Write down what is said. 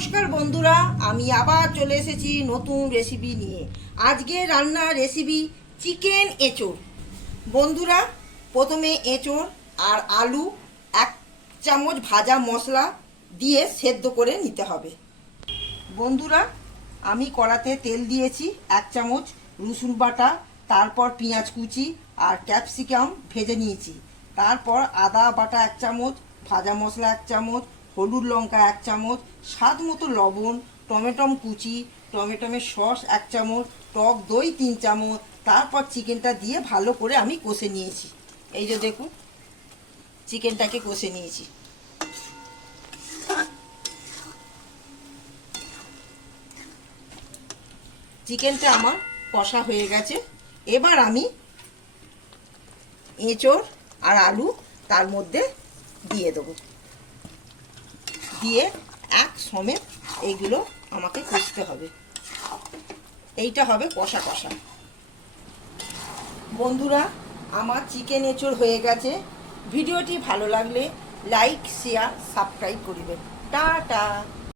নমস্কার বন্ধুরা, আমি আবার চলে এসেছি নতুন রেসিপি নিয়ে। আজকে রান্নার রেসিপি চিকেন এঁচোড়। বন্ধুরা, প্রথমে এঁচোড় আর আলু 1 চামচ ভাজা মশলা দিয়ে সেদ্ধ করে নিতে হবে। বন্ধুরা, আমি কড়াতে তেল দিয়েছি 1 চামচ, রসুন বাটা, তারপর পেঁয়াজ কুচি আর ক্যাপসিকাম ভেজে নিয়েছি। তারপর আদা বাটা 1 চামচ, ভাজা মশলা 1 চামচ, হলুদ লঙ্কা 1 চামচ, স্বাদ মতো লবণ, টমেটম কুচি, টমেটমের সস 1 চামচ, টক দই 3 চামচ। তারপর চিকেনটা দিয়ে ভালো করে আমি কষে নিয়েছি। এই যে দেখুন, চিকেনটাকে কষে নিয়েছি। চিকেনটা আমার কষা হয়ে গেছে। এবার আমি এঁচোড় আর আলু তার মধ্যে দিয়ে দেবো, দিয়ে এক সমেত এইগুলো আমাকে কষতে হবে। এইটা হবে কষা কষা। বন্ধুরা, আমার চিকেন এঁচোড় হয়ে গেছে। ভিডিওটি ভালো লাগলে লাইক, শেয়ার, সাবস্ক্রাইব করিবেন। টাটা।